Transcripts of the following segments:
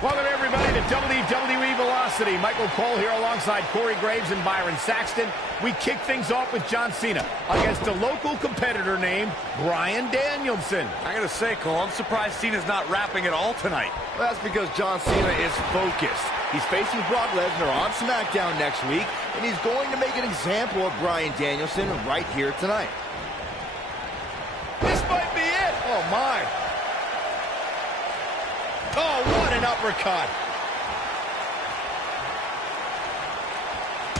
Welcome, everybody, to WWE Velocity. Michael Cole here alongside Corey Graves and Byron Saxton. We kick things off with John Cena against a local competitor named Bryan Danielson. I gotta say, Cole, I'm surprised Cena's not rapping at all tonight. Well, that's because John Cena is focused. He's facing Brock Lesnar on SmackDown next week, and he's going to make an example of Bryan Danielson right here tonight. This might be it. Oh, my. Oh, what an uppercut.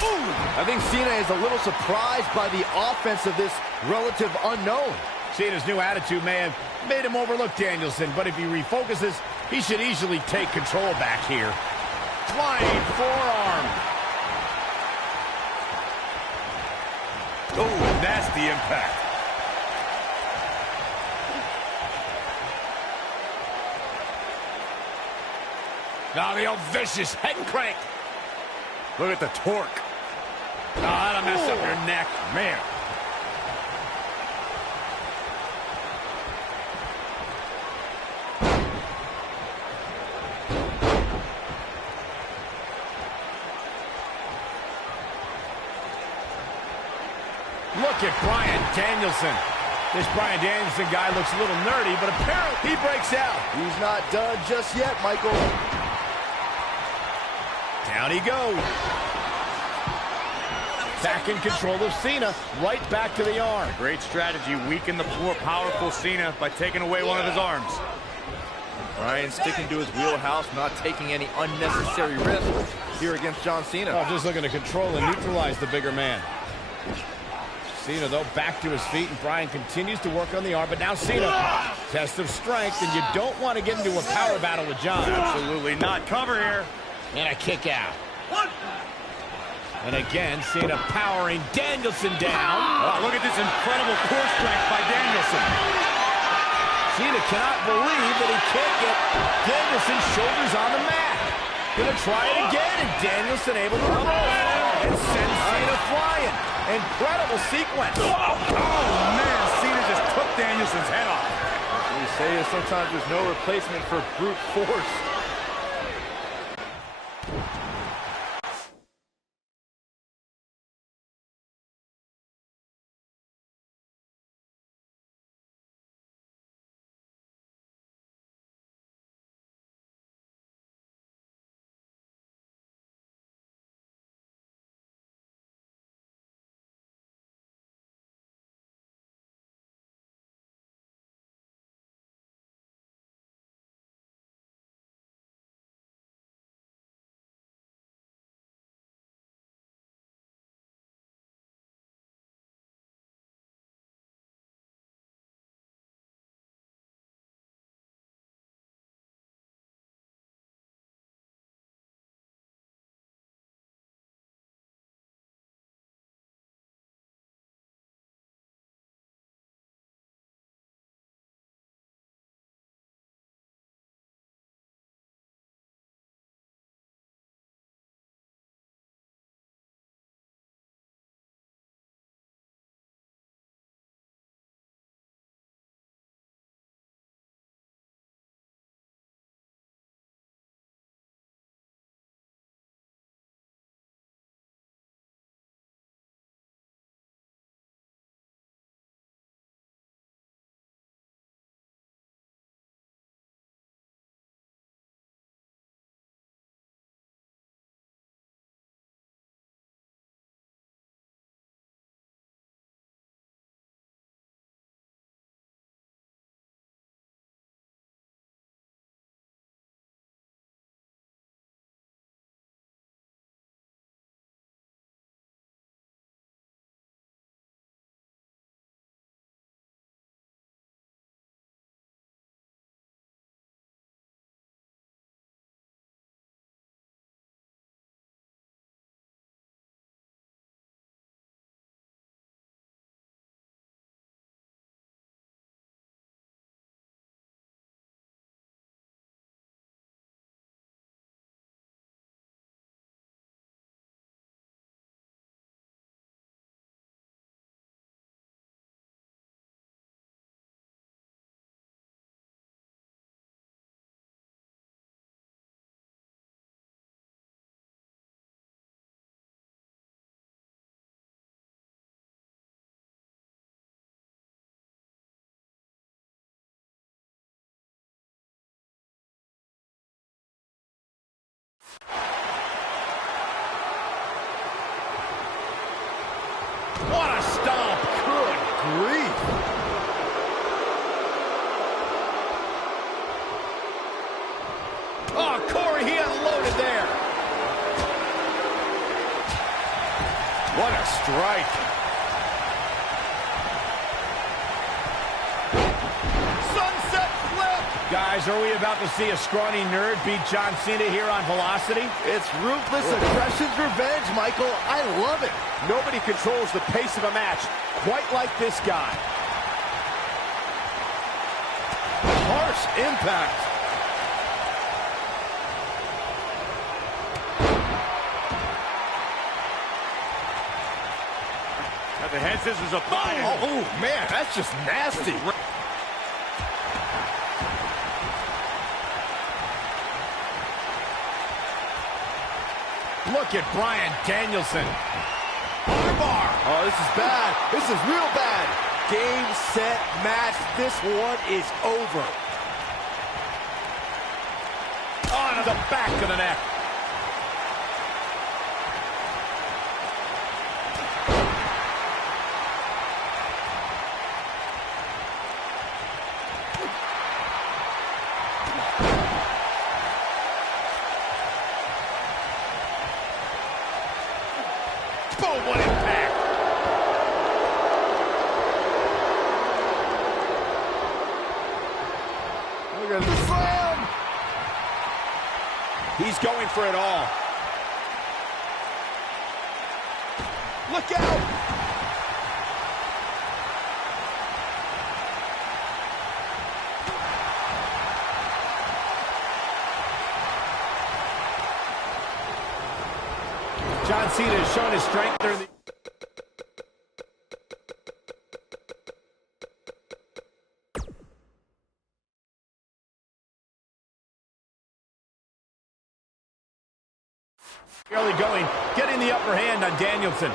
Ooh. I think Cena is a little surprised by the offense of this relative unknown. Cena's new attitude may have made him overlook Danielson, but if he refocuses, he should easily take control back here. Flying forearm. Oh, nasty impact. Now the old vicious head crank. Look at the torque. Oh, that'll mess up your neck. Man. Look at Bryan Danielson. This Bryan Danielson guy looks a little nerdy, but apparently he breaks out. He's not done just yet, Michael. Down he goes. Back in control of Cena, right back to the arm. Great strategy, weaken the more powerful Cena by taking away one of his arms. Bryan sticking to his wheelhouse, not taking any unnecessary risks here against John Cena. Oh, just looking to control and neutralize the bigger man. Cena, though, back to his feet, and Bryan continues to work on the arm, but now Cena, test of strength, and you don't want to get into a power battle with John. Absolutely not. Cover here. And a kick out. And again, Cena powering Danielson down. Oh, look at this incredible core strength by Danielson. Cena cannot believe that he can't get Danielson's shoulders on the mat. Gonna try it again, and Danielson able to reverse and send Cena flying. Incredible sequence. Oh, man, Cena just took Danielson's head off. What we say is sometimes there's no replacement for brute force. What a stomp. Good grief. Oh, Corey, he unloaded there. What a strike. Sunset flip. Guys, are we about to see a scrawny nerd beat John Cena here on Velocity? It's ruthless aggression's revenge, Michael. I love it. Nobody controls the pace of a match quite like this guy. Harsh impact. The head scissors are fire. Oh, man, that's just nasty. Look at Bryan Danielson. Armbar. Oh, this is bad. This is real bad. Game, set, match. This one is over. On to the back of the neck. Boom, what impact. Look at the slam. He's going for it all. Look out. John Cena has shown his strength during the... early going, getting the upper hand on Danielson.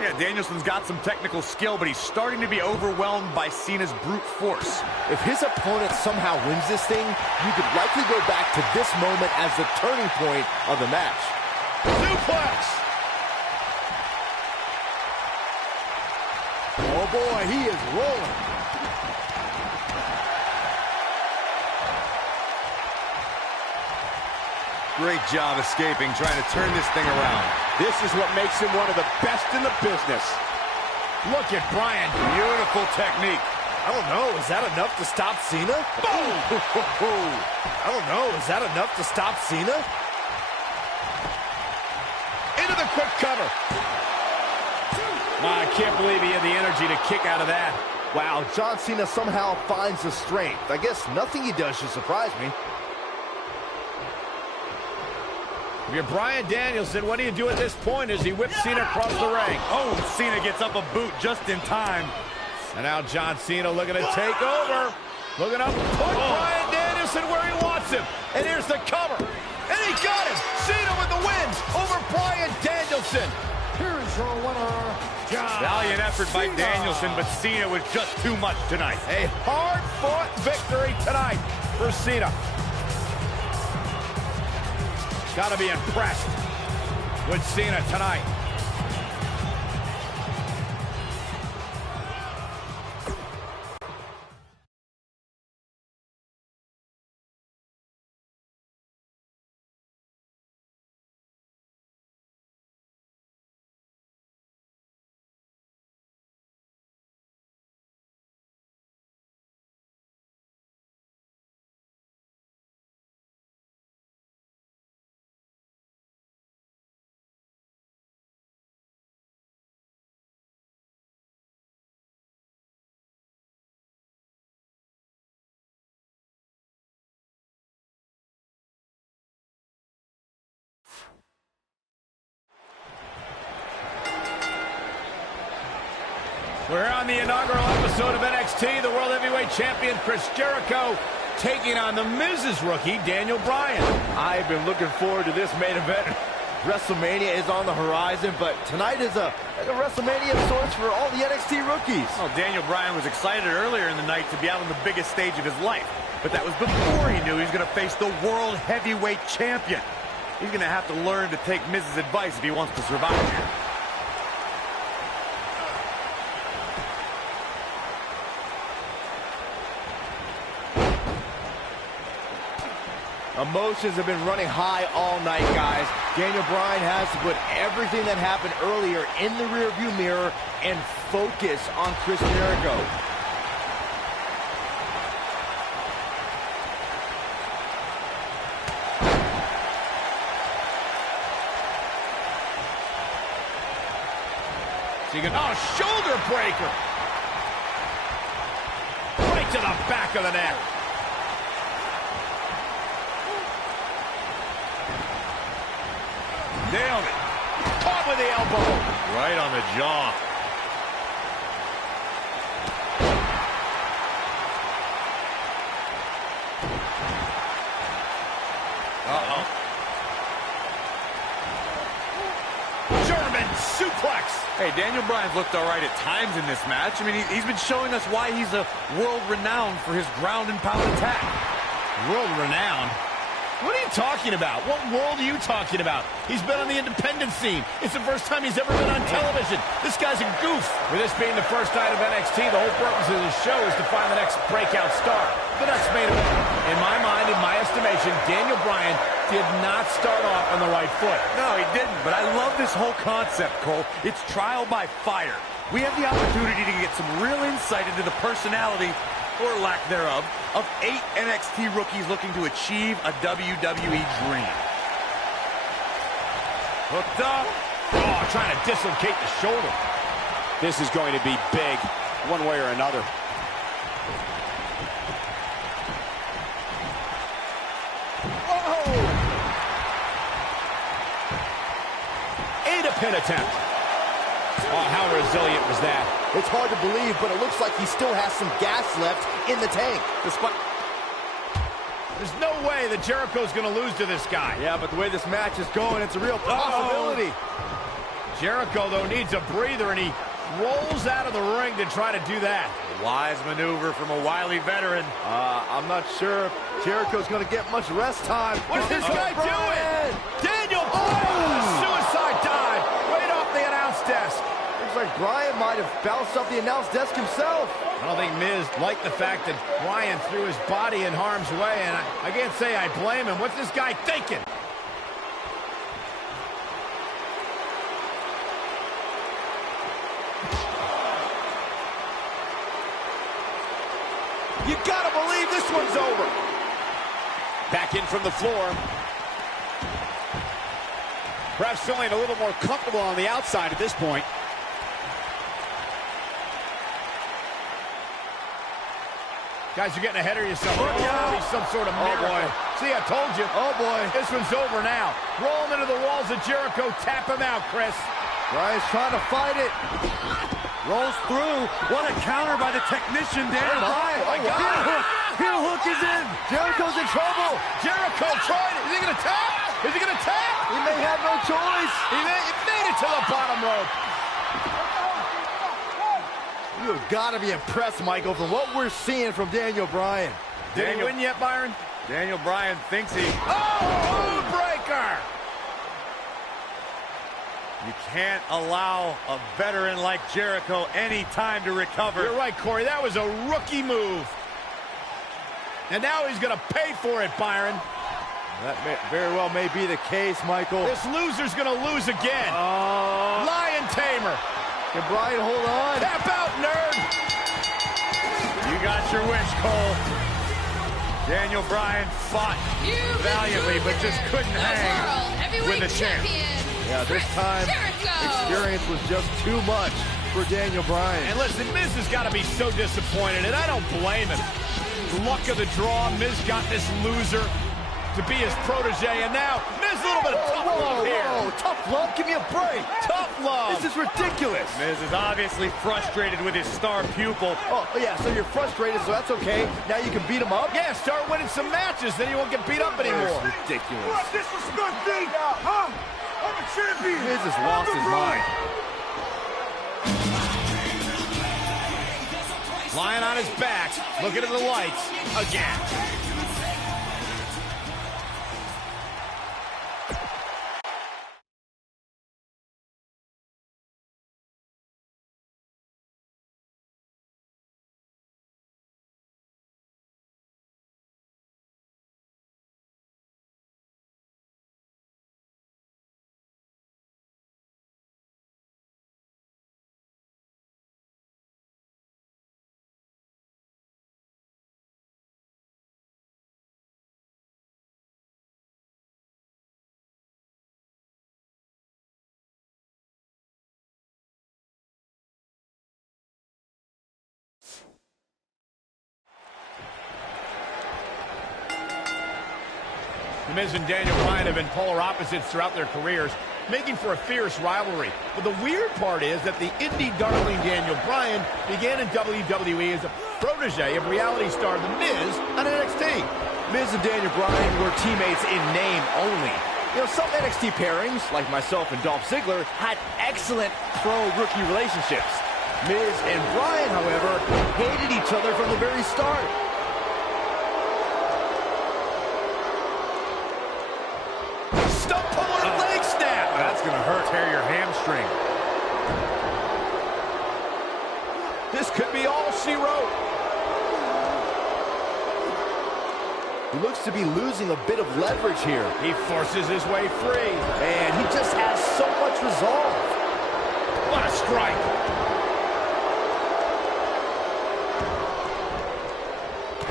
Yeah, Danielson's got some technical skill, but he's starting to be overwhelmed by Cena's brute force. If his opponent somehow wins this thing, you could likely go back to this moment as the turning point of the match. Suplex! Oh boy, he is rolling. Great job escaping, trying to turn this thing around. This is what makes him one of the best in the business. Look at Bryan. Beautiful technique. I don't know, is that enough to stop Cena? Boom! I don't know, is that enough to stop Cena? Into the quick cover. Wow, I can't believe he had the energy to kick out of that. Wow, John Cena somehow finds the strength. I guess nothing he does should surprise me. If you're Bryan Danielson, what do you do at this point as he whips Cena across the ring? Oh, Cena gets up a boot just in time. And now John Cena looking to take over. Looking up, put Bryan Danielson where he wants him. And here's the cover. And he got him. Cena with the wins over Bryan Danielson. Here is your winner, John Valiant effort by Cena. Danielson, but Cena was just too much tonight. A hard-fought victory tonight for Cena. Got to be impressed with Cena tonight. We're on the inaugural episode of NXT. The World Heavyweight Champion Chris Jericho taking on the Miz's rookie, Daniel Bryan. I've been looking forward to this main event. WrestleMania is on the horizon, but tonight is a WrestleMania of sorts for all the NXT rookies. Well, Daniel Bryan was excited earlier in the night to be out on the biggest stage of his life. But that was before he knew he was going to face the World Heavyweight Champion. He's going to have to learn to take Miz's advice if he wants to survive here. Emotions have been running high all night, guys. Daniel Bryan has to put everything that happened earlier in the rearview mirror and focus on Chris Jericho. So you can, oh, shoulder breaker. Right to the back of the neck. Nailed it. Caught with the elbow. Right on the jaw. Uh-oh. German suplex. Hey, Daniel Bryan's looked all right at times in this match. I mean, he's been showing us why he's a world-renowned for his ground and pound attack. World-renowned? What are you talking about? What world are you talking about? He's been on the independent scene. It's the first time he's ever been on television. This guy's a goof. With this being the first night of NXT, the whole purpose of the show is to find the next breakout star. The next main event. In my mind, in my estimation, Daniel Bryan did not start off on the right foot. No, he didn't, but I love this whole concept, Cole. It's trial by fire. We have the opportunity to get some real insight into the personality, or lack thereof, of 8 NXT rookies looking to achieve a WWE dream. Hooked up. Oh, trying to dislocate the shoulder. This is going to be big, one way or another. Oh! Pin attempt. Oh, how resilient was that? It's hard to believe, but it looks like he still has some gas left in the tank. There's no way that Jericho's going to lose to this guy. Yeah, but the way this match is going, it's a real possibility. Jericho, though, needs a breather, and he rolls out of the ring to try to do that. A wise maneuver from a wily veteran. I'm not sure if Jericho's going to get much rest time. What is this guy doing? Daniel Bryan! Suicide dive right off the announce desk. Looks like Bryan might have bounced off the announce desk himself. I don't think Miz liked the fact that Bryan threw his body in harm's way, and I can't say I blame him. What's this guy thinking? You gotta believe this one's over. Back in from the floor. Perhaps feeling a little more comfortable on the outside at this point. Guys, you're getting ahead of yourself. There's going to be some sort of miracle. boy. See, I told you. Oh, boy. This one's over now. Roll him into the walls of Jericho. Tap him out, Chris. Bryan's trying to fight it. Rolls through. What a counter by the technician, Daniel Bryan. Oh, my God. Heel hook is in. Jericho's in trouble. Jericho tried it. Is he going to tap? Is he going to tap? He may have no choice. He made it to the bottom rope. You've got to be impressed, Michael, from what we're seeing from Daniel Bryan. Did he win yet, Byron? Daniel Bryan thinks he... Oh, breaker! You can't allow a veteran like Jericho any time to recover. You're right, Corey. That was a rookie move. And now he's going to pay for it, Byron. That very well may be the case, Michael. This loser's going to lose again. Lion Tamer. Can Bryan hold on? Tap out, nerd. You got your wish, Cole. Daniel Bryan fought valiantly, but just couldn't hang with the champ. Yeah, this time, experience was just too much for Daniel Bryan. And listen, Miz has got to be so disappointed, and I don't blame him. Luck of the draw, Miz got this loser to be his protege, and now Miz a little bit of tough love here. Whoa, tough love? Give me a break. Tough love. This is ridiculous. Miz is obviously frustrated with his star pupil. Oh, yeah, so you're frustrated, so that's okay. Now you can beat him up? Yeah, start winning some matches, then you won't get beat up anymore. Ridiculous. What disrespect me? Huh? I'm a champion. Miz has lost his mind. Lying on his back, looking at the lights again. The Miz and Daniel Bryan have been polar opposites throughout their careers, making for a fierce rivalry. But the weird part is that the indie darling Daniel Bryan began in WWE as a protege of reality star The Miz on NXT. Miz and Daniel Bryan were teammates in name only. You know, some NXT pairings, like myself and Dolph Ziggler, had excellent pro-rookie relationships. Miz and Bryan, however, hated each other from the very start. Stump puller leg snap. That's going to hurt. Tear your hamstring. This could be all she wrote. He looks to be losing a bit of leverage here. He forces his way free. And he just has so much resolve. What a strike.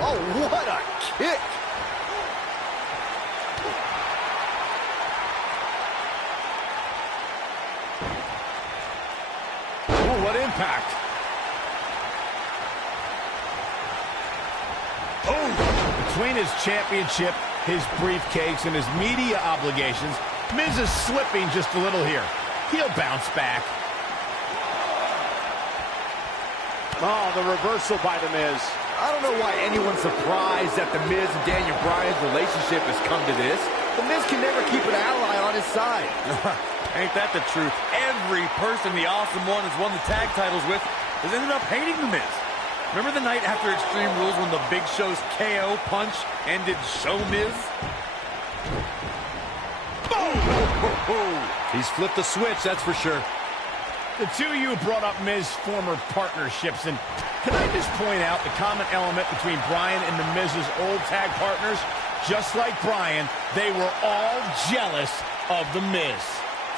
Oh, what a kick. Ooh, what impact. Between his championship, his briefcase, and his media obligations, Miz is slipping just a little here. He'll bounce back. Oh, the reversal by The Miz. I don't know why anyone's surprised that The Miz and Daniel Bryan's relationship has come to this. The Miz can never keep an ally on his side. Ain't that the truth? Every person the Awesome One has won the tag titles with has ended up hating The Miz. Remember the night after Extreme Rules when the Big Show's KO punch ended Show Miz? Boom! He's flipped the switch, that's for sure. The two of you brought up Miz's former partnerships, and can I just point out the common element between Bryan and the Miz's old tag partners? Just like Bryan, they were all jealous of the Miz.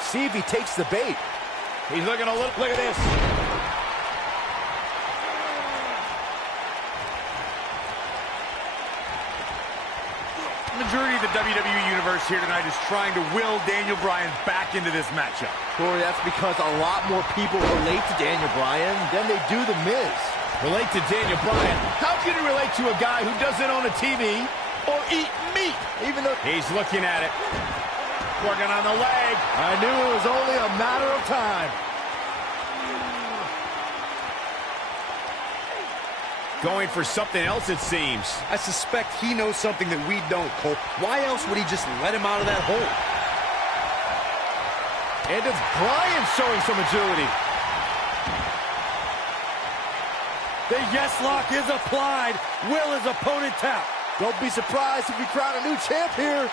See if he takes the bait. He's looking a little, look at this. The majority of the WWE Universe here tonight is trying to will Daniel Bryan back into this matchup. Corey, that's because a lot more people relate to Daniel Bryan than they do The Miz. Relate to Daniel Bryan? How can you relate to a guy who doesn't own a TV or eat meat? Even though he's looking at it. Working on the leg. I knew it was only a matter of time. Going for something else, it seems. I suspect he knows something that we don't, Cole. Why else would he just let him out of that hole? And it's Bryan showing some agility. The yes lock is applied. Will his opponent tap. Don't be surprised if we crown a new champ here.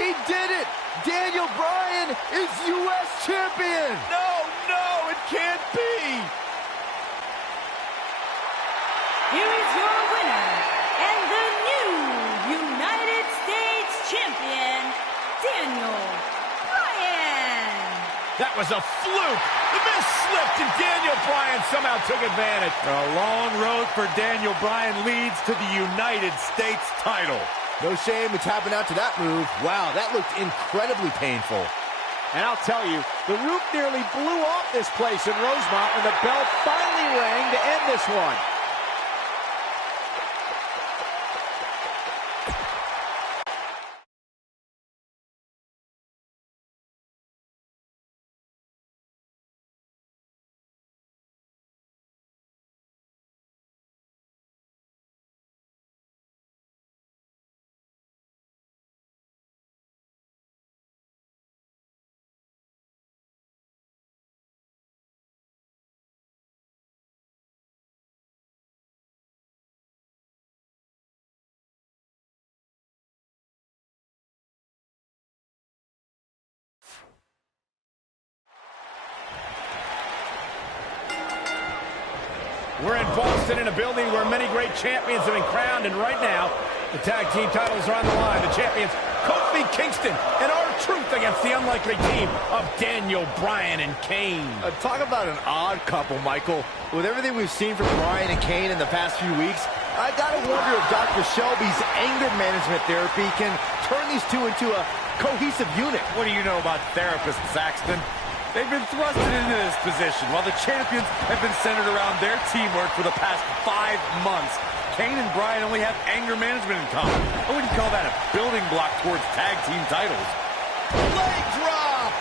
He did it! Daniel Bryan is U.S. champion! No, it can't be! Here is your winner, and the new United States champion, Daniel Bryan! That was a fluke! The Miz slipped and Daniel Bryan somehow took advantage. A long road for Daniel Bryan leads to the United States title. No shame in tapping out to that move. Wow, that looked incredibly painful. And I'll tell you, the roof nearly blew off this place in Rosemont when the bell finally rang to end this one. We're in Boston in a building where many great champions have been crowned, and right now, the tag team titles are on the line. The champions, Kofi Kingston and R-Truth against the unlikely team of Daniel Bryan and Kane. Talk about an odd couple, Michael. With everything we've seen from Bryan and Kane in the past few weeks, I gotta wonder if Dr. Shelby's anger management therapy can turn these two into a cohesive unit. What do you know about therapists, Saxton? They've been thrusted into this position while the champions have been centered around their teamwork for the past 5 months. Kane and Bryan only have anger management in common. I wouldn't call that a building block towards tag team titles. Leg drop!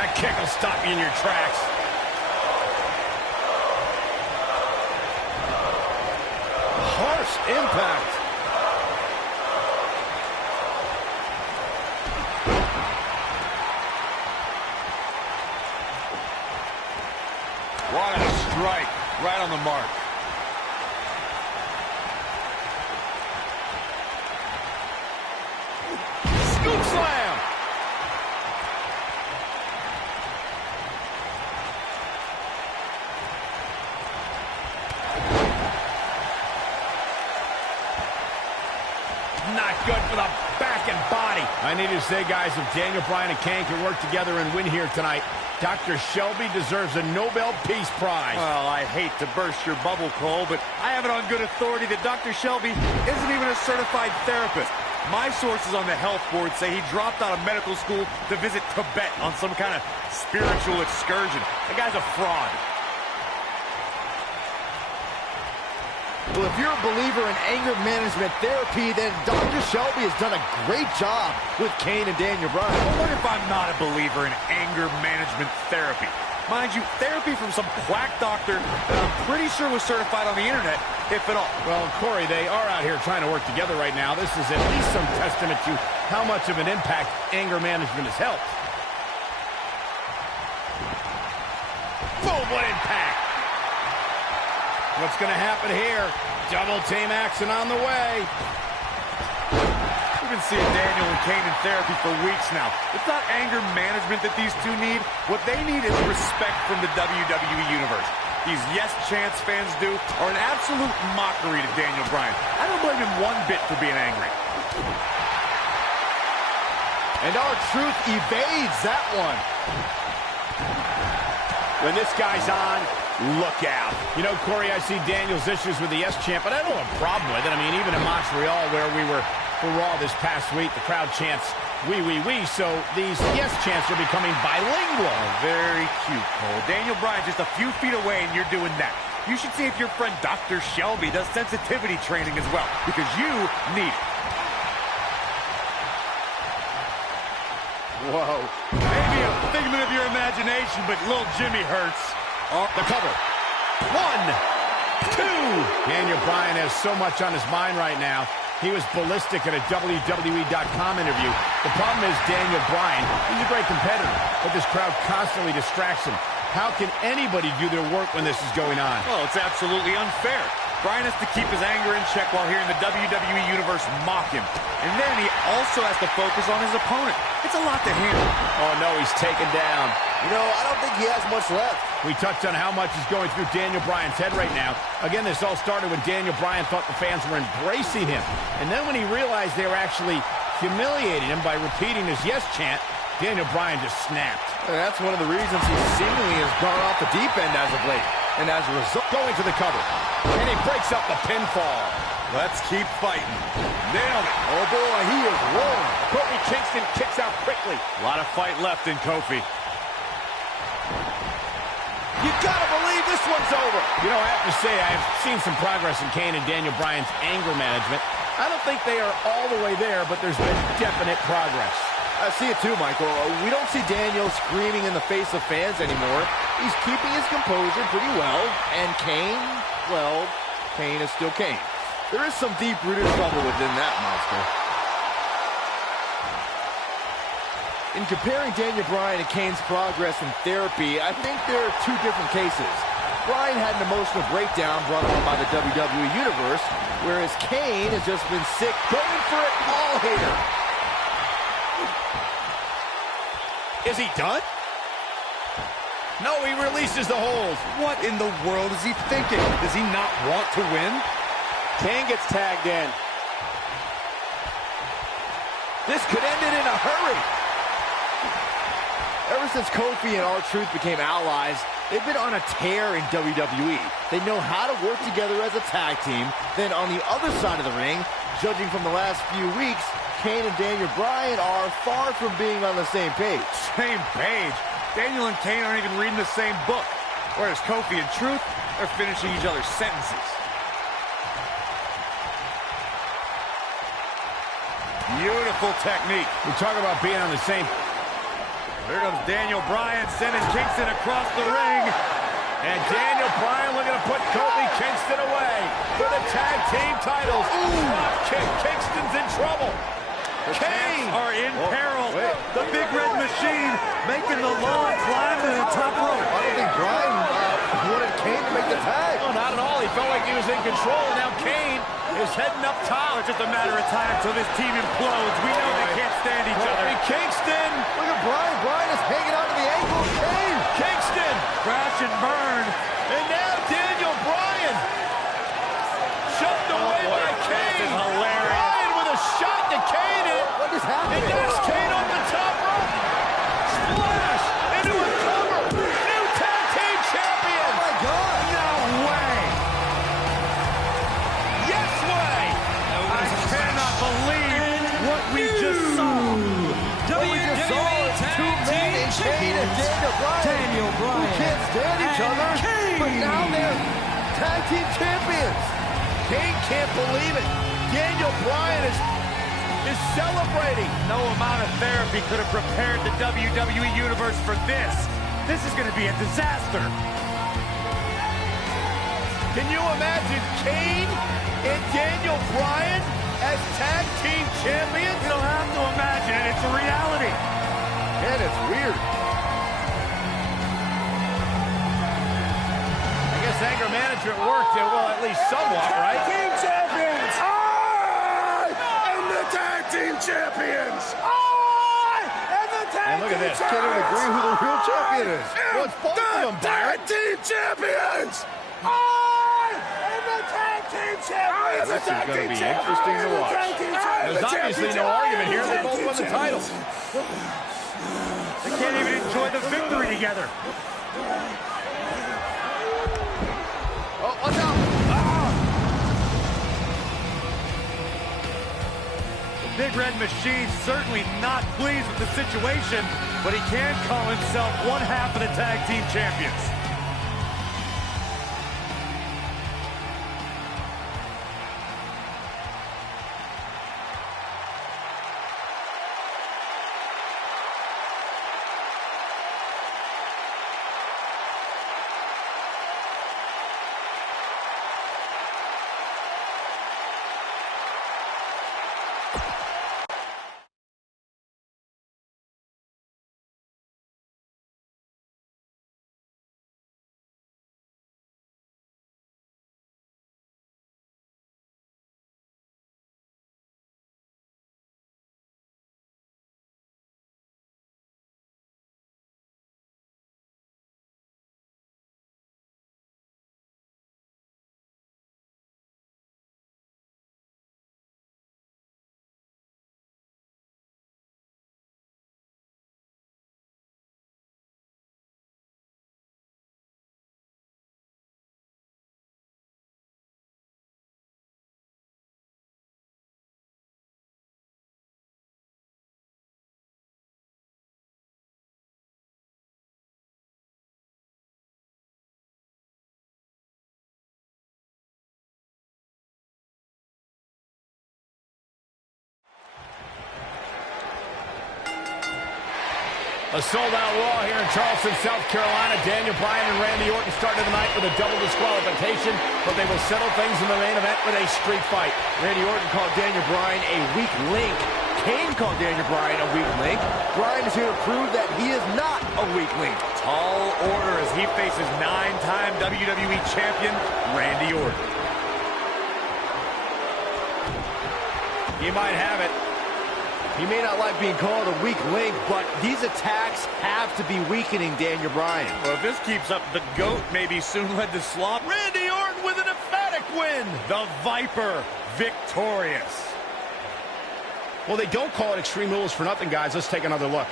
That kick will stop you in your tracks. Harsh impact. What a strike. Right on the mark. Scoop slam. Not good for the back and body. I need to say, guys, if Daniel Bryan and Kane can work together and win here tonight, Dr. Shelby deserves a Nobel Peace Prize. Well, I hate to burst your bubble, Cole, but I have it on good authority that Dr. Shelby isn't even a certified therapist. My sources on the health board say he dropped out of medical school to visit Tibet on some kind of spiritual excursion. That guy's a fraud. Well, if you're a believer in anger management therapy, then Dr. Shelby has done a great job with Kane and Daniel Bryan. Well, what if I'm not a believer in anger management therapy? Mind you, therapy from some quack doctor that I'm pretty sure was certified on the internet, if at all. Well, Corey, they are out here trying to work together right now. This is at least some testament to how much of an impact anger management has helped. Boom, what impact! What's going to happen here? Double team action on the way. We've been seeing Daniel and Kane in therapy for weeks now. It's not anger management that these two need. What they need is respect from the WWE Universe. These Yes Chance fans do are an absolute mockery to Daniel Bryan. I don't blame him one bit for being angry. And R-Truth evades that one. When this guy's on, look out. You know, Corey, I see Daniel's issues with the Yes Chant, but I don't have a problem with it. I mean, even in Montreal, where we were for Raw this past week, the crowd chants, "We, we, we," so these Yes Chants are becoming bilingual. Oh, very cute, Cole. Daniel Bryan just a few feet away, and you're doing that. You should see if your friend Dr. Shelby does sensitivity training as well, because you need it. Whoa. Maybe a figment of your imagination, but little Jimmy hurts. Oh, the cover. 1, 2. Daniel Bryan has so much on his mind right now. He was ballistic in a WWE.com interview. The problem is Daniel Bryan, he's a great competitor, but this crowd constantly distracts him. How can anybody do their work when this is going on? Well, it's absolutely unfair. Bryan has to keep his anger in check while hearing the WWE Universe mock him. And then he also has to focus on his opponent. It's a lot to handle. Oh, no, he's taken down. You know, I don't think he has much left. We touched on how much is going through Daniel Bryan's head right now. Again, this all started when Daniel Bryan thought the fans were embracing him. And then when he realized they were actually humiliating him by repeating his Yes Chant, Daniel Bryan just snapped. And that's one of the reasons he seemingly has gone off the deep end as of late. And as a result, going to the cover. And he breaks up the pinfall. Let's keep fighting. Nailed it. oh boy, he is rolling. Kofi Kingston kicks out quickly. A lot of fight left in Kofi. You gotta believe this one's over. You know, I have to say, I've seen some progress in Kane and Daniel Bryan's anger management. I don't think they are all the way there, but there's been definite progress. I see it too, Michael. We don't see Daniel screaming in the face of fans anymore. He's keeping his composure pretty well. And Kane, well, Kane is still Kane. There is some deep-rooted trouble within that monster. In comparing Daniel Bryan and Kane's progress in therapy, I think there are two different cases. Bryan had an emotional breakdown brought on by the WWE Universe, whereas Kane has just been sick, going for it all here. Is he done? No, he releases the hold. What in the world is he thinking? Does he not want to win? Kane gets tagged in. This could end it in a hurry. Ever since Kofi and R-Truth became allies, they've been on a tear in WWE. They know how to work together as a tag team. Then on the other side of the ring, Judging from the last few weeks, Kane and Daniel Bryan are far from being on the same page. Same page? Daniel and Kane aren't even reading the same book. Whereas Kofi and Truth are finishing each other's sentences. Beautiful technique. We talk about being on the same. Here comes Daniel Bryan sending Kingston across the ring. And Daniel Bryan looking to put Kofi Kingston away for the tag team titles. Drop kick. Kingston's in trouble. Kane are in peril. The Big Red Machine making the long climb to the top rope. I don't think Bryan wanted Kane to make the tag. No, not at all. He felt like he was in control, and now Kane is heading up top. It's just a matter of time until this team implodes. We know they can't stand each other. Kingston. Look at Bryan. Bryan is hanging onto the ankle of Kane. Kingston. Crash and burn. And now Daniel Bryan. Shoved away by Kane. This is hilarious. Bryan with a shot to Kane. What is happening? And there's Kane on the top rope. Splash into a cover. New tag team champion. Oh my God. No way. Yes way. I cannot believe what we just saw. What we just saw is two men in Kane and Daniel Bryan. Who can't stand each other, but now they're tag team champions. Kane can't believe it. Daniel Bryan is celebrating. No amount of therapy could have prepared the WWE Universe for this. This is going to be a disaster. Can you imagine Kane and Daniel Bryan as tag team champions? You don't have to imagine it. It's a reality. Man, it's weird. I guess anger management worked, well, at least somewhat, right? Team champions! I am the tag team champions! I am the tag And look at team this. Can't even agree who the real champion is. Well, it's both of them, tag Byron. team champions! I am the tag team champions! This is going to be interesting to watch. There's obviously no argument here. They both won the titles. They can't even enjoy the victory together. Oh, watch out. The Big Red Machine certainly not pleased with the situation, but he can call himself one half of the tag team champions. A sold-out Raw here in Charleston, South Carolina. Daniel Bryan and Randy Orton started the night with a double disqualification, but they will settle things in the main event with a street fight. Randy Orton called Daniel Bryan a weak link. Kane called Daniel Bryan a weak link. Bryan is here to prove that he is not a weak link. Tall order as he faces 9-time WWE champion Randy Orton. He might have it. He may not like being called a weak link, but these attacks have to be weakening Daniel Bryan. Well, if this keeps up, the GOAT may be soon led to slaughter. Randy Orton with an emphatic win. The Viper victorious. Well, they don't call it Extreme Rules for nothing, guys. Let's take another look.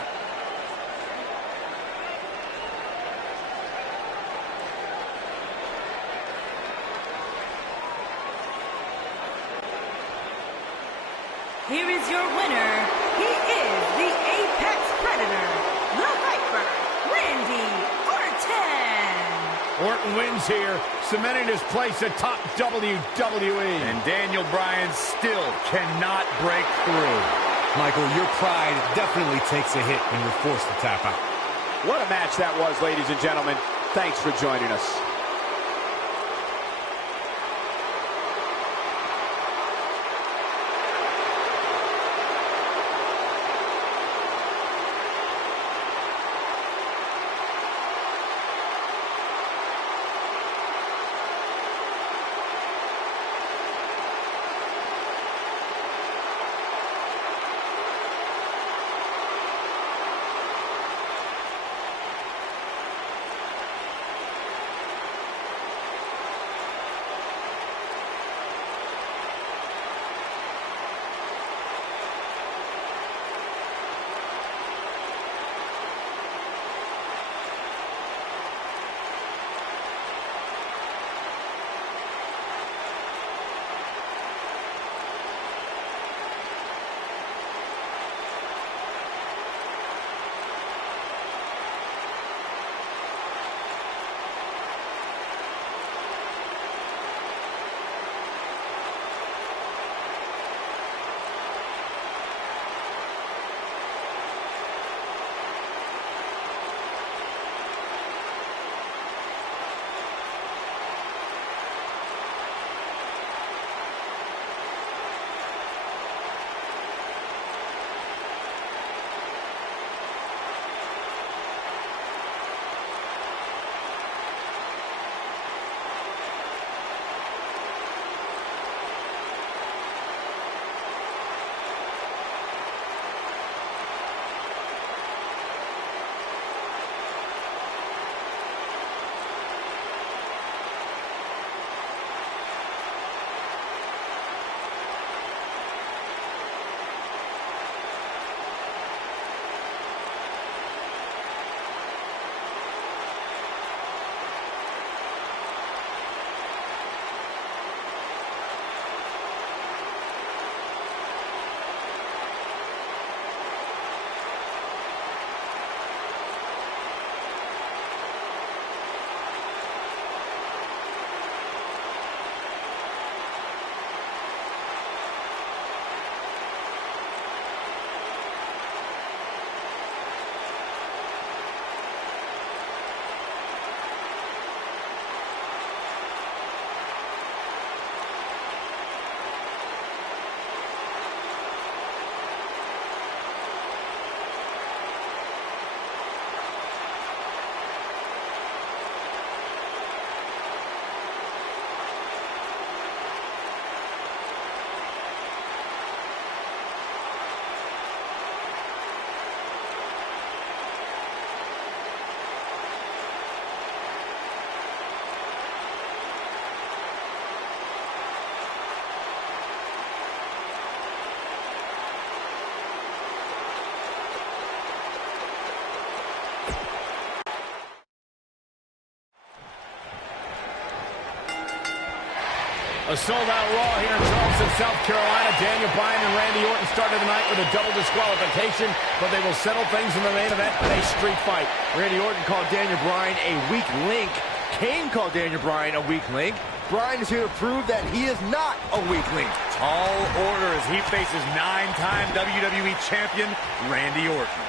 is your winner. He is the Apex Predator, the Viper, Randy Orton. Orton wins here, cementing his place atop WWE. And Daniel Bryan still cannot break through. Michael, your pride definitely takes a hit when you're forced to tap out. What a match that was, ladies and gentlemen. Thanks for joining us. A sold-out Raw here in Charleston, South Carolina. Daniel Bryan and Randy Orton started the night with a double disqualification, but they will settle things in the main event in a street fight. Randy Orton called Daniel Bryan a weak link. Kane called Daniel Bryan a weak link. Bryan is here to prove that he is not a weak link. Tall order as he faces 9-time WWE Champion Randy Orton.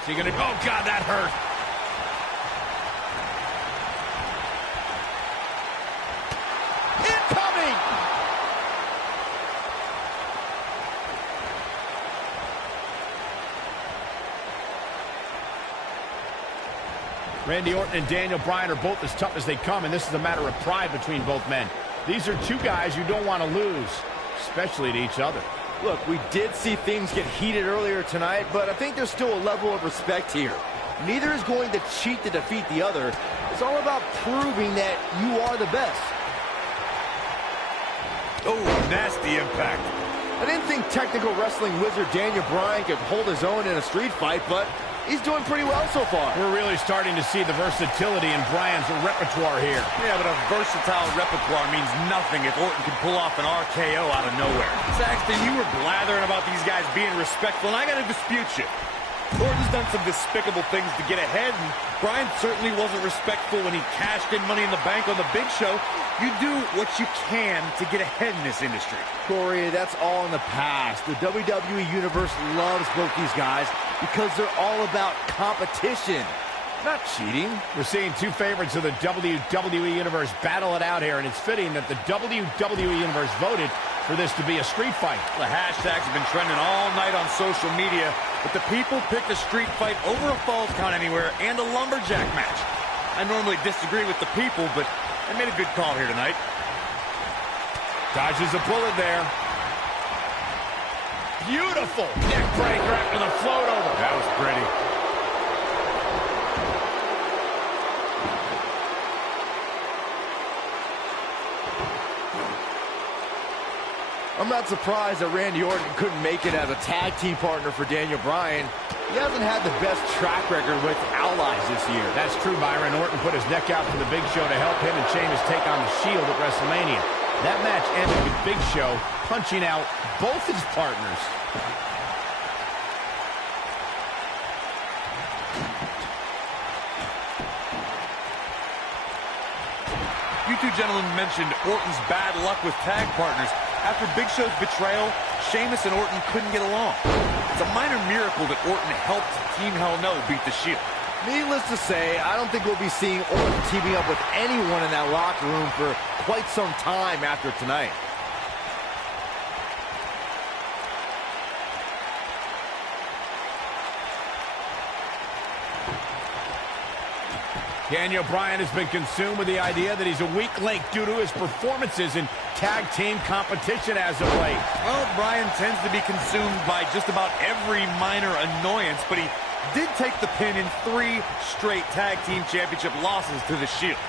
Is he gonna... Oh, God, that hurt. Randy Orton and Daniel Bryan are both as tough as they come, and this is a matter of pride between both men. These are two guys you don't want to lose, especially to each other. Look, we did see things get heated earlier tonight, but I think there's still a level of respect here. Neither is going to cheat to defeat the other. It's all about proving that you are the best. Oh, nasty impact. I didn't think technical wrestling wizard Daniel Bryan could hold his own in a street fight, but he's doing pretty well so far. We're really starting to see the versatility in Bryan's repertoire here. Yeah, but a versatile repertoire means nothing if Orton can pull off an RKO out of nowhere. Saxton, you were blathering about these guys being respectful, and I got to dispute you. Orton's done some despicable things to get ahead, and Bryan certainly wasn't respectful when he cashed in Money in the Bank on the Big Show. You do what you can to get ahead in this industry. Corey, that's all in the past. The WWE Universe loves both these guys because they're all about competition, not cheating. We're seeing two favorites of the WWE Universe battle it out here, and it's fitting that the WWE Universe voted for this to be a street fight. The hashtags have been trending all night on social media, but the people picked a street fight over a Falls Count Anywhere and a lumberjack match. I normally disagree with the people, but I made a good call here tonight. Dodges a bullet there. Beautiful neck breaker after the float over. That was pretty. I'm not surprised that Randy Orton couldn't make it as a tag team partner for Daniel Bryan. He hasn't had the best track record with allies this year. That's true, Byron. Orton put his neck out for the Big Show to help him and Sheamus take on the Shield at WrestleMania. That match ended with Big Show punching out both his partners. You two gentlemen mentioned Orton's bad luck with tag partners. After Big Show's betrayal, Sheamus and Orton couldn't get along. It's a minor miracle that Orton helped Team Hell No beat the Shield. Needless to say, I don't think we'll be seeing Orton teaming up with anyone in that locker room for quite some time after tonight. Daniel Bryan has been consumed with the idea that he's a weak link due to his performances in tag team competition as of late. Well, Bryan tends to be consumed by just about every minor annoyance, but he did take the pin in 3 straight tag team championship losses to the Shield.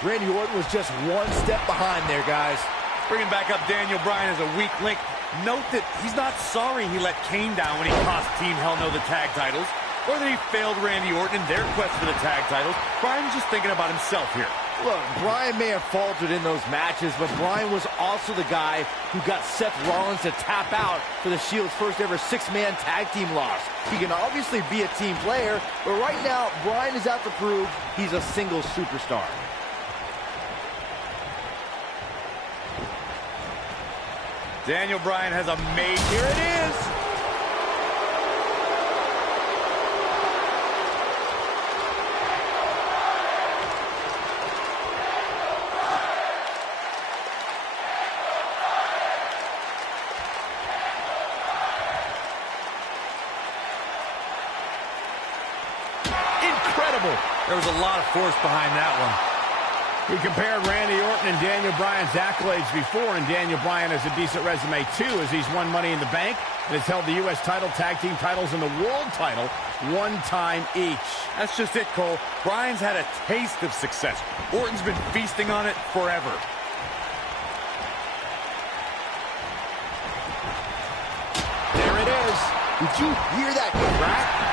Randy Orton was just one step behind there, guys. Bringing back up Daniel Bryan as a weak link. Note that he's not sorry he let Kane down when he cost Team Hell No the tag titles, or that he failed Randy Orton in their quest for the tag titles. Bryan's just thinking about himself here. Look, Bryan may have faltered in those matches, but Bryan was also the guy who got Seth Rollins to tap out for the Shield's first ever 6-man tag team loss. He can obviously be a team player, but right now, Bryan is out to prove he's a single superstar. Daniel Bryan has a made. Here it is. Incredible. There was a lot of force behind that one. We compared Randy Orton and Daniel Bryan's accolades before, and Daniel Bryan has a decent resume, too, as he's won Money in the Bank and has held the U.S. title, tag team titles, and the world title 1 time each. That's just it, Cole. Bryan's had a taste of success. Orton's been feasting on it forever. There it is. Did you hear that crack?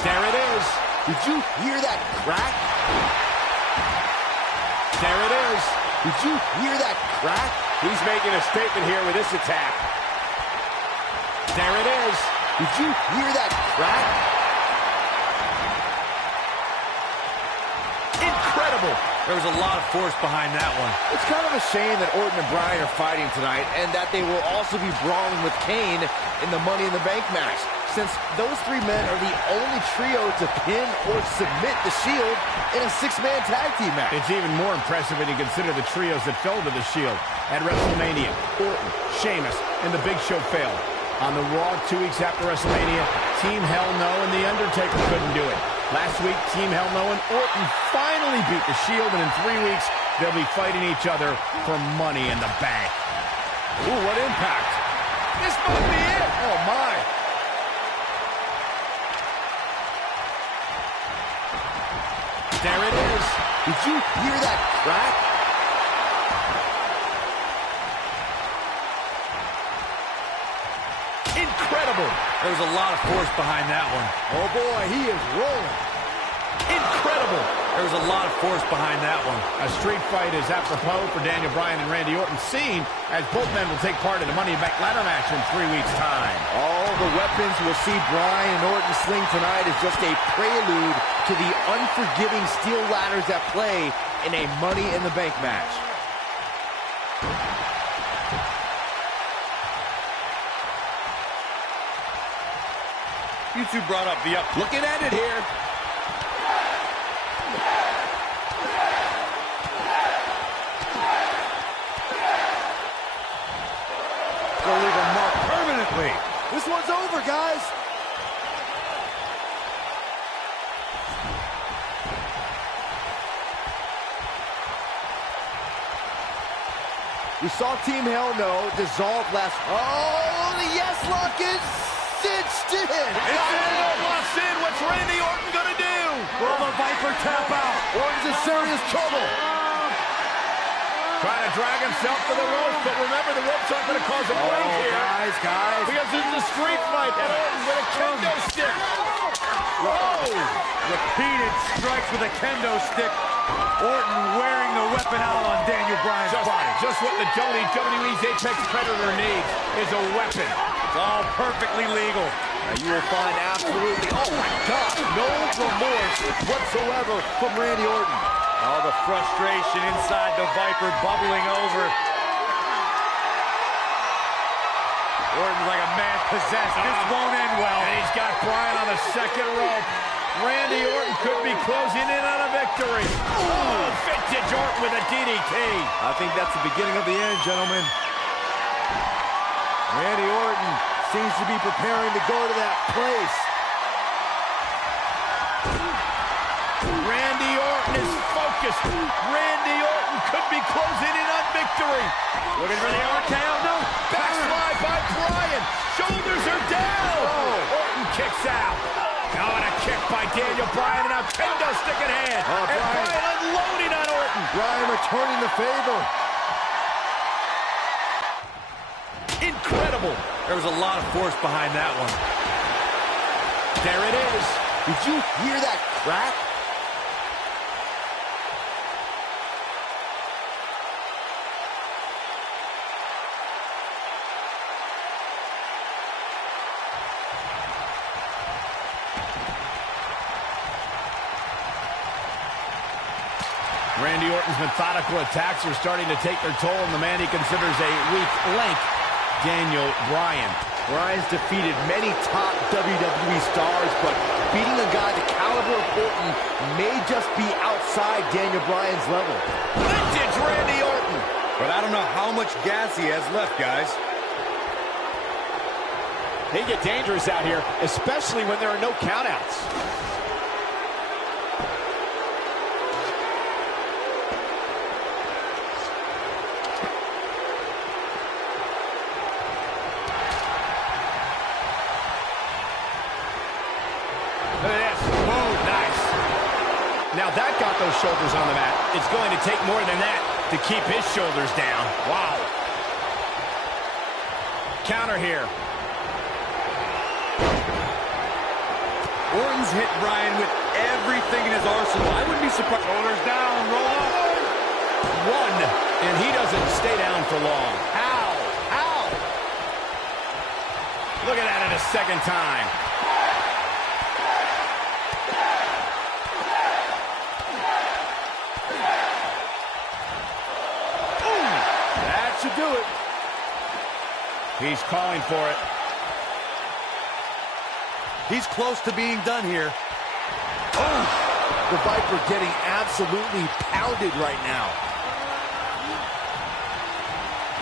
There it is. Did you hear that crack? There it is. Did you hear that crack? He's making a statement here with this attack. There it is. Did you hear that crack? Incredible. There was a lot of force behind that one. It's kind of a shame that Orton and Bryan are fighting tonight and that they will also be brawling with Kane in the Money in the Bank match, since those 3 men are the only trio to pin or submit the Shield in a 6-man tag team match. It's even more impressive when you consider the trios that fell to the Shield at WrestleMania. Orton, Sheamus, and the Big Show failed. On the Raw 2 weeks after WrestleMania, Team Hell No and The Undertaker couldn't do it. Last week, Team Hell No and Orton finally beat the Shield, and in 3 weeks, they'll be fighting each other for Money in the Bank. Ooh, what impact. This might be it. Oh, my. Did you hear that crack? Incredible. There was a lot of force behind that one. Oh boy, he is rolling. Incredible. There was a lot of force behind that one. A street fight is apropos for Daniel Bryan and Randy Orton, seen as both men will take part in the Money in the Bank ladder match in 3 weeks' time. All the weapons we'll see Bryan and Orton sling tonight is just a prelude to the unforgiving steel ladders at play in a Money in the Bank match. You two brought up the up. Looking at it here. Gonna leave a mark permanently. This one's over, guys. We saw Team Hell No dissolve last. Oh, the yes lock is cinched in. Locks in. What's Randy Orton gonna do? Will the Viper tap out? Orton's in serious trouble. Trying to drag himself to the ropes, but remember the ropes aren't going to cause a break here. Guys. Because this is a street fight, and Orton with a kendo stick. Whoa! Repeated strikes with a kendo stick. Orton wearing the weapon out on Daniel Bryan's body. Just what the WWE's Apex Predator needs is a weapon. It's all perfectly legal. Now you will find absolutely, oh my God, no remorse whatsoever from Randy Orton. All the frustration inside the Viper bubbling over. Orton's like a man possessed. This won't end well. And he's got Bryan on the second rope. Randy Orton could be closing in on a victory. Oh, vintage Orton with a DDT. I think that's the beginning of the end, gentlemen. Randy Orton seems to be preparing to go to that place. Randy Orton is focused. Randy Orton could be closing in on victory. Looking for the RKO. No. Backslide by Bryan. Shoulders are down. Oh. Orton kicks out. Now and a kick by Daniel Bryan, and a kendo stick in hand. Oh, and Bryan unloading on Orton. Bryan returning the favor. Incredible. There was a lot of force behind that one. There it is. Did you hear that crack? Randy Orton's methodical attacks are starting to take their toll on the man he considers a weak link, Daniel Bryan. Bryan's defeated many top WWE stars, but beating a guy the caliber of Orton may just be outside Daniel Bryan's level. Vintage Randy Orton. But I don't know how much gas he has left, guys. They get dangerous out here, especially when there are no countouts. Look at this. Whoa, nice. Now that got those shoulders on the mat. It's going to take more than that to keep his shoulders down. Wow. Counter here. Orton's hit Bryan with everything in his arsenal. I wouldn't be surprised. Shoulders down, roll up. One, and he doesn't stay down for long. How? How? Look at that a second time. That should do it. He's calling for it. He's close to being done here. Oh, the Viper getting absolutely pounded right now.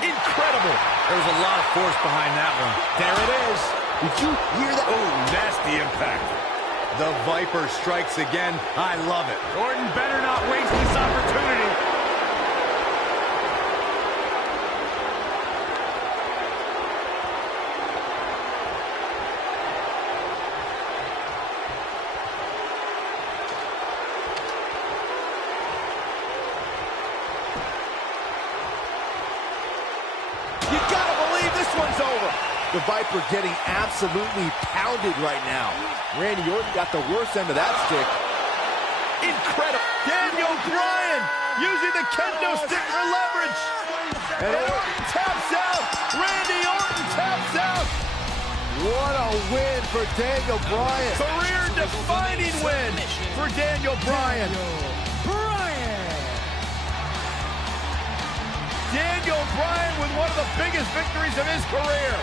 Incredible. There was a lot of force behind that one. There it is. Did you hear that? Oh, nasty impact. The Viper strikes again. I love it. Orton better not waste this opportunity. The Viper getting absolutely pounded right now. Randy Orton got the worst end of that stick. Incredible. Daniel Bryan using the kendo stick for leverage. And Orton taps out. Randy Orton taps out. What a win for Daniel Bryan. Career-defining win for Daniel Bryan. Daniel Bryan with one of the biggest victories of his career.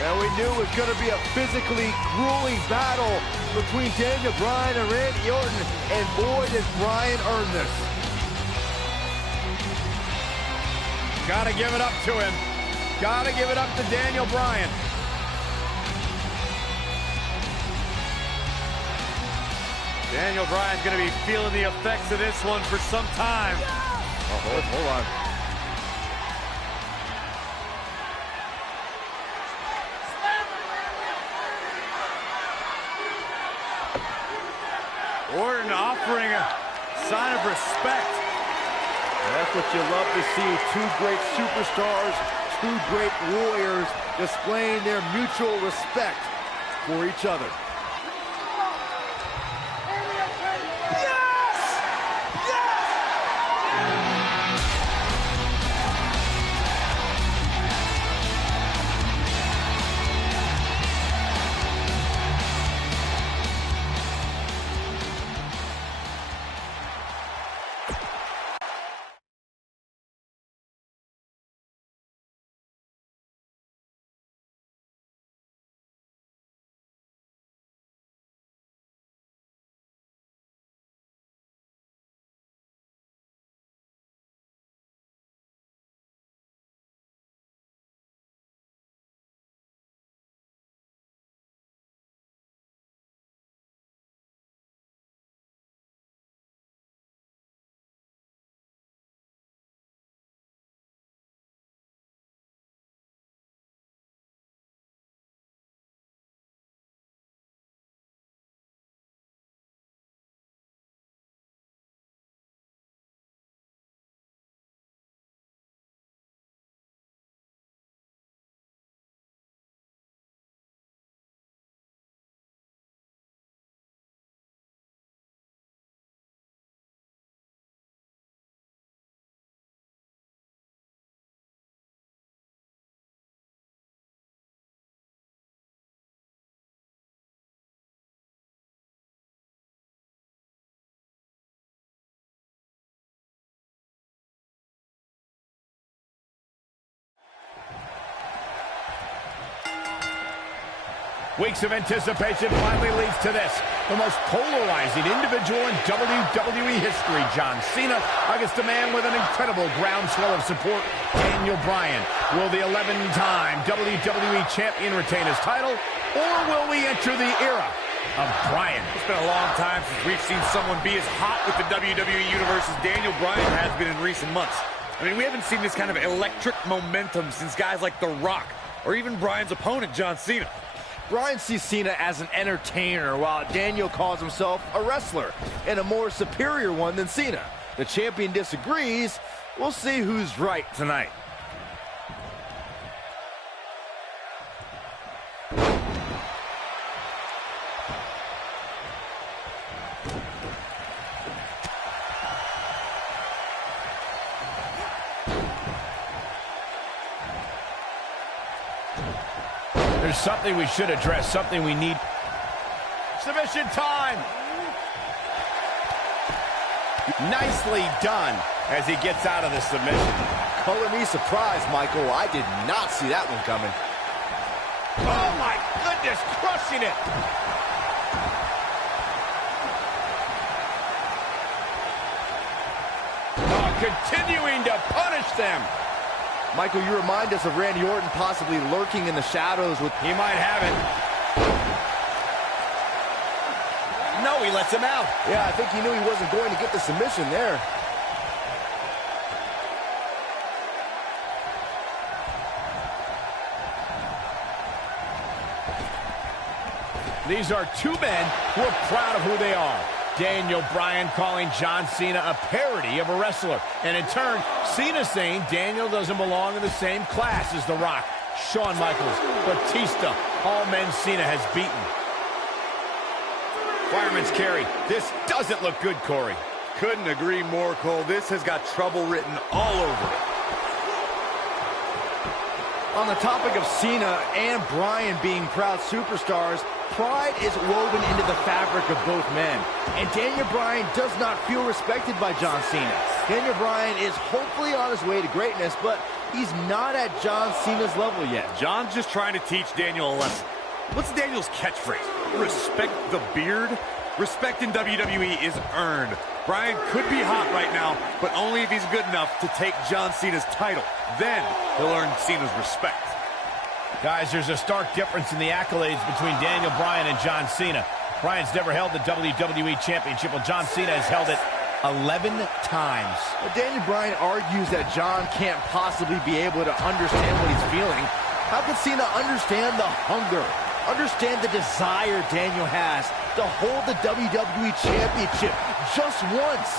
And we knew it was going to be a physically grueling battle between Daniel Bryan and Randy Orton. And boy, did Bryan earn this. Gotta give it up to him. Gotta give it up to Daniel Bryan. Daniel Bryan's going to be feeling the effects of this one for some time. Oh, hold on. Orton offering a sign of respect. That's what you love to see. Two great superstars, two great warriors displaying their mutual respect for each other. Weeks of anticipation finally leads to this. The most polarizing individual in WWE history, John Cena, against a man with an incredible groundswell of support, Daniel Bryan. Will the 11-time WWE Champion retain his title, or will we enter the era of Bryan? It's been a long time since we've seen someone be as hot with the WWE Universe as Daniel Bryan has been in recent months. I mean, we haven't seen this kind of electric momentum since guys like The Rock, or even Bryan's opponent, John Cena. Bryan sees Cena as an entertainer, while Daniel calls himself a wrestler, and a more superior one than Cena. The champion disagrees. We'll see who's right tonight. There's something we should address, something we need. Submission time. Nicely done as he gets out of the submission. Color me surprised, Michael. I did not see that one coming. Oh, my goodness, crushing it. Oh, continuing to punish them. Michael, you remind us of Randy Orton possibly lurking in the shadows with... He might have it. No, he lets him out. Yeah, I think he knew he wasn't going to get the submission there. These are two men who are proud of who they are. Daniel Bryan calling John Cena a parody of a wrestler. And in turn, Cena saying Daniel doesn't belong in the same class as The Rock. Shawn Michaels, Batista, all men Cena has beaten. Fireman's carry. This doesn't look good, Corey. Couldn't agree more, Cole. This has got trouble written all over it. On the topic of Cena and Bryan being proud superstars, pride is woven into the fabric of both men. And Daniel Bryan does not feel respected by John Cena. Daniel Bryan is hopefully on his way to greatness, but he's not at John Cena's level yet. John's just trying to teach Daniel a lesson. What's Daniel's catchphrase? Respect the beard? Respect in WWE is earned. Bryan could be hot right now, but only if he's good enough to take John Cena's title. Then he'll earn Cena's respect. Guys, there's a stark difference in the accolades between Daniel Bryan and John Cena. Bryan's never held the WWE Championship, while John Cena has held it 11 times. But Daniel Bryan argues that John can't possibly be able to understand what he's feeling. How could Cena understand the hunger, understand the desire Daniel has to hold the WWE Championship just once?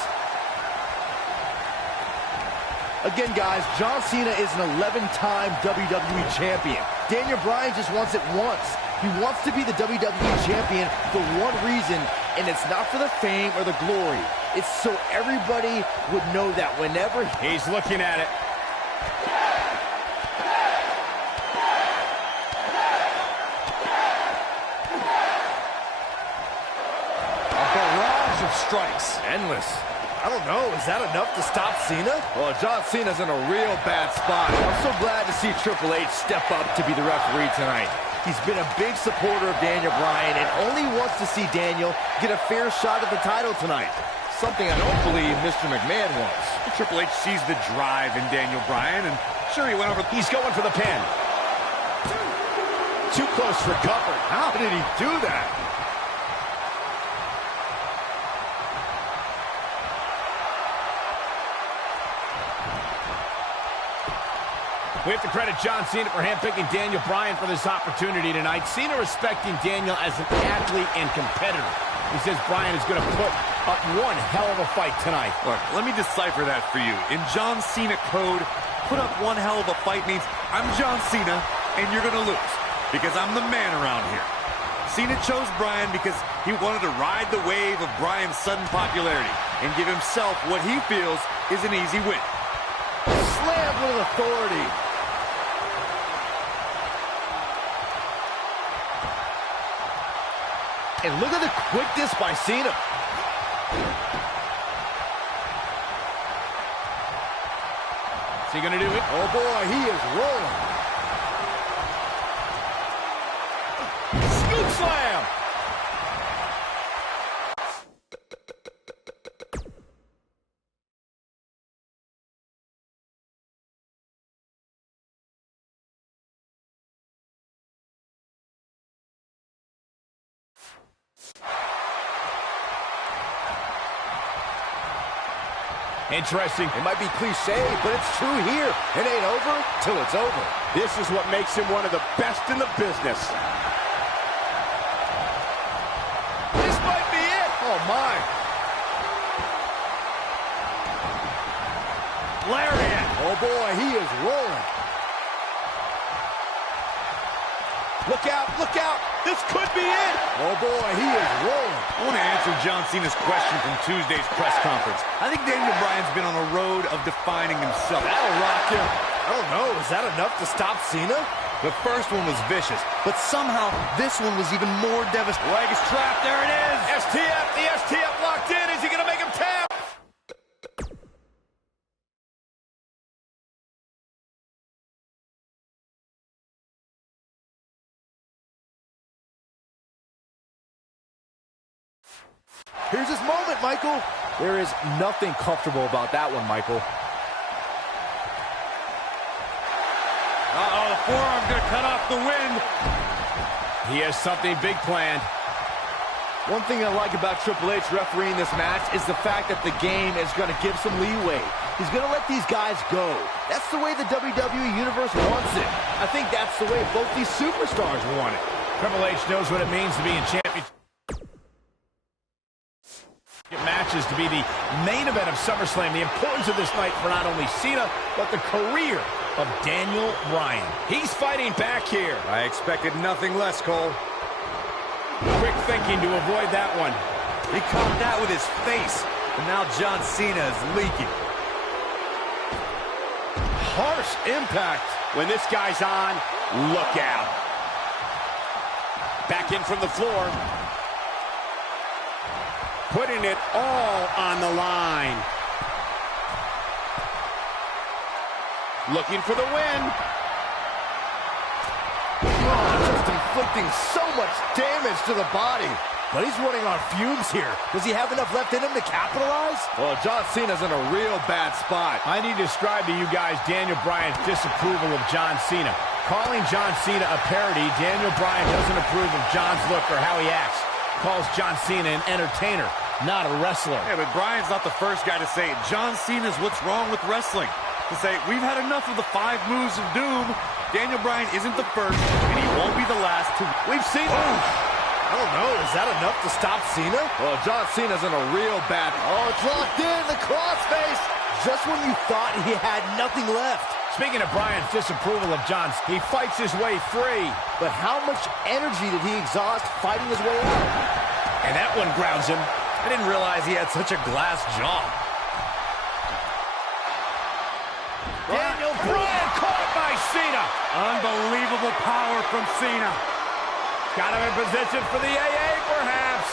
Again, guys, John Cena is an 11-time WWE Champion. Daniel Bryan just wants it once. He wants to be the WWE Champion for one reason, and it's not for the fame or the glory. It's so everybody would know that whenever he's looking at it. A barrage of strikes. Endless. I don't know, is that enough to stop Cena? Well, John Cena's in a real bad spot. I'm so glad to see Triple H step up to be the referee tonight. He's been a big supporter of Daniel Bryan and only wants to see Daniel get a fair shot at the title tonight. Something I don't believe Mr. McMahon wants. Triple H sees the drive in Daniel Bryan, and sure, he went over. He's going for the pin. Too close for comfort. How did he do that? We have to credit John Cena for handpicking Daniel Bryan for this opportunity tonight. Cena respecting Daniel as an athlete and competitor. He says Bryan is going to put up one hell of a fight tonight. Look, let me decipher that for you. In John Cena code, put up one hell of a fight means I'm John Cena and you're going to lose because I'm the man around here. Cena chose Bryan because he wanted to ride the wave of Bryan's sudden popularity and give himself what he feels is an easy win. Slam with authority. And look at the quickness by Cena. Is he going to do it? Oh boy, he is rolling. Scoop slam! Interesting. It might be cliche, but it's true here. It ain't over till it's over. This is what makes him one of the best in the business. This might be it. Oh, my. Lariat. Oh, boy, he is rolling. Look out, look out. This could be it. Oh, boy, he is rolling. I want to answer John Cena's question from Tuesday's press conference. I think Daniel Bryan's been on a road of defining himself. That'll rock him. I don't know, is that enough to stop Cena? The first one was vicious, but somehow this one was even more devastating. Leg is trapped, there it is. STF, the STF locked in. Is he going to make him tap? Here's his moment, Michael. There is nothing comfortable about that one, Michael. Uh-oh, the forearm's going to cut off the wind. He has something big planned. One thing I like about Triple H refereeing this match is the fact that the game is going to give some leeway. He's going to let these guys go. That's the way the WWE Universe wants it. I think that's the way both these superstars want it. Triple H knows what it means to be in championship matches to be the main event of SummerSlam. The importance of this night for not only Cena, but the career of Daniel Bryan. He's fighting back here. I expected nothing less, Cole. Quick thinking to avoid that one. He caught that with his face, and now John Cena is leaking. Harsh impact. When this guy's on, look out. Back in from the floor. Putting it all on the line. Looking for the win. Oh, just inflicting so much damage to the body. But he's running on fumes here. Does he have enough left in him to capitalize? Well, John Cena's in a real bad spot. I need to describe to you guys Daniel Bryan's disapproval of John Cena. Calling John Cena a parody, Daniel Bryan doesn't approve of John's look or how he acts. Calls John Cena an entertainer, not a wrestler. Yeah, but Bryan's not the first guy to say it. John Cena's what's wrong with wrestling. To say, we've had enough of the 5 moves of doom. Daniel Bryan isn't the first, and he won't be the last to... We've seen it. I don't know, is that enough to stop Cena? Well, John Cena's in a real bad... Oh, it's locked in, the crossface! Just when you thought he had nothing left. Speaking of Bryan's disapproval of John's, he fights his way free. But how much energy did he exhaust fighting his way out? And that one grounds him. I didn't realize he had such a glass jaw. Daniel Bryan caught by Cena. Unbelievable power from Cena. Got him in position for the AA, perhaps.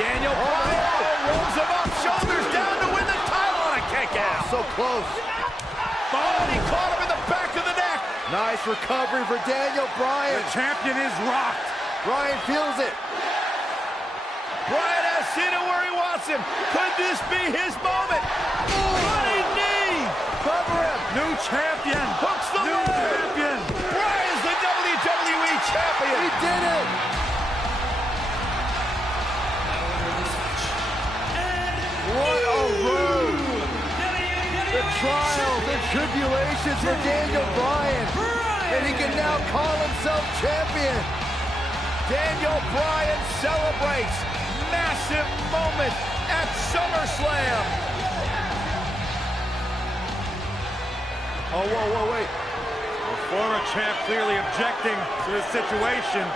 Daniel Bryan rolls him up, shoulders down to win the title on a kick out. So close. Oh, he caught him in the back of the neck. Nice recovery for Daniel Bryan. The champion is rocked. Bryan feels it. Bryan has Cena where he wants him. Could this be his moment? Running knee. Cover him. New champion. Hooks the New leg. champion. Bryan's the WWE champion. He did it. What a road. The trials and tribulations for Daniel Bryan. And he can now call himself champion. Daniel Bryan celebrates massive moment at SummerSlam. Oh, whoa, wait. The former champ clearly objecting to the situation.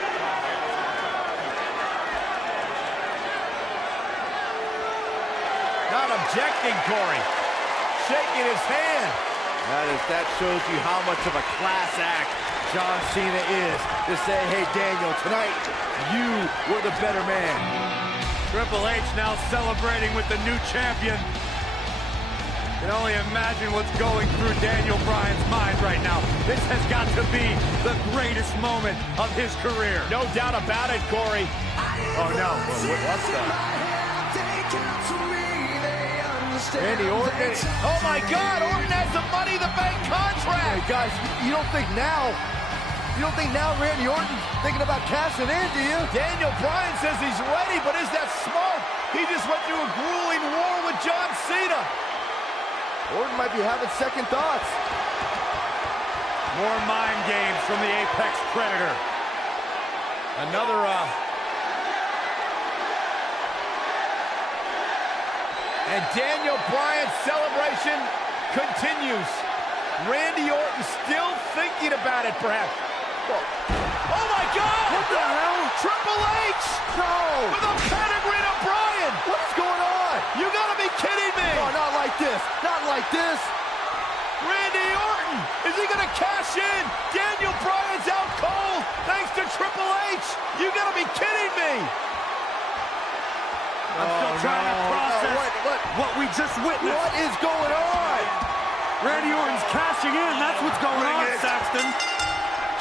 Not objecting, Corey. Shaking his hand. That shows you how much of a class act John Cena is. To say, hey, Daniel, tonight, you were the better man. Triple H now celebrating with the new champion. Can only imagine what's going through Daniel Bryan's mind right now. This has got to be the greatest moment of his career. No doubt about it, Corey. Oh, no. What's that? Randy Orton. Oh, my God. Orton has the Money in the Bank contract. Hey, guys, you don't think now Randy Orton thinking about cashing in, do you? Daniel Bryan says he's ready, but is that smart? He just went through a grueling war with John Cena. Orton might be having second thoughts. More mind games from the Apex Predator. Another, And Daniel Bryan's celebration continues. Randy Orton still thinking about it, perhaps. Oh, my God! What the hell? Triple H! No! With a pedigree to Bryan! What's going on? You gotta be kidding me! No, not like this. Not like this. Randy Orton! Is he gonna cash in? Daniel Bryan's out cold thanks to Triple H! You gotta be kidding me! I'm still trying to process what we just witnessed. What is going on? Randy Orton's cashing in. That's what's going on, Saxton.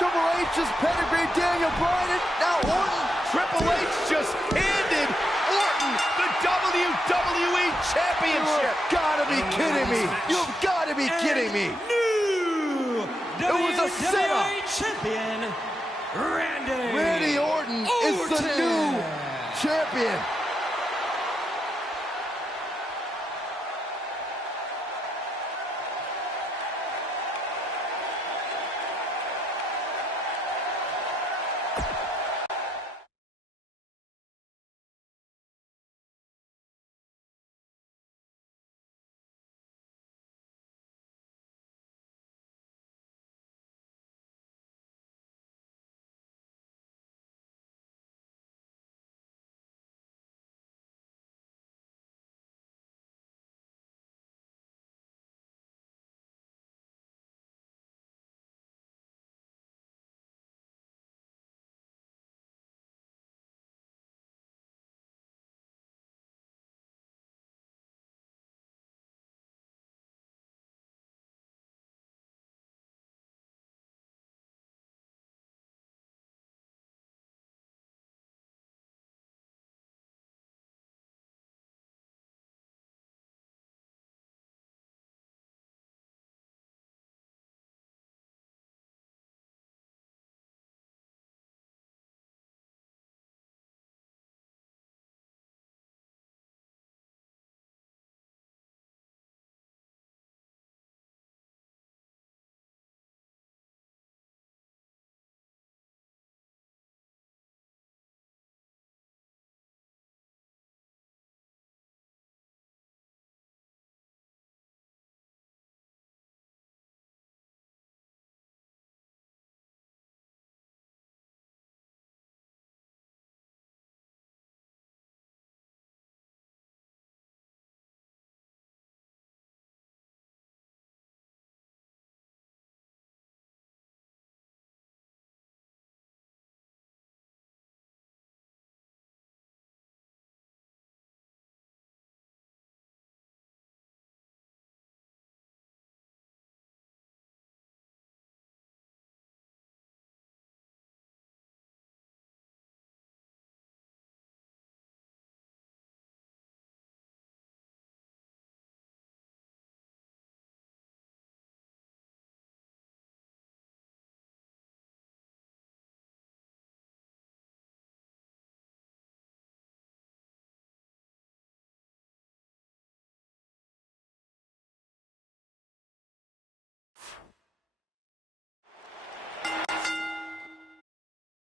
Triple H just pedigreed Daniel Bryan. Now Orton. Triple H just handed Orton the WWE Championship. You've gotta be kidding me. You've gotta be kidding me. New It was a setup. champion, Randy Orton is the new champion.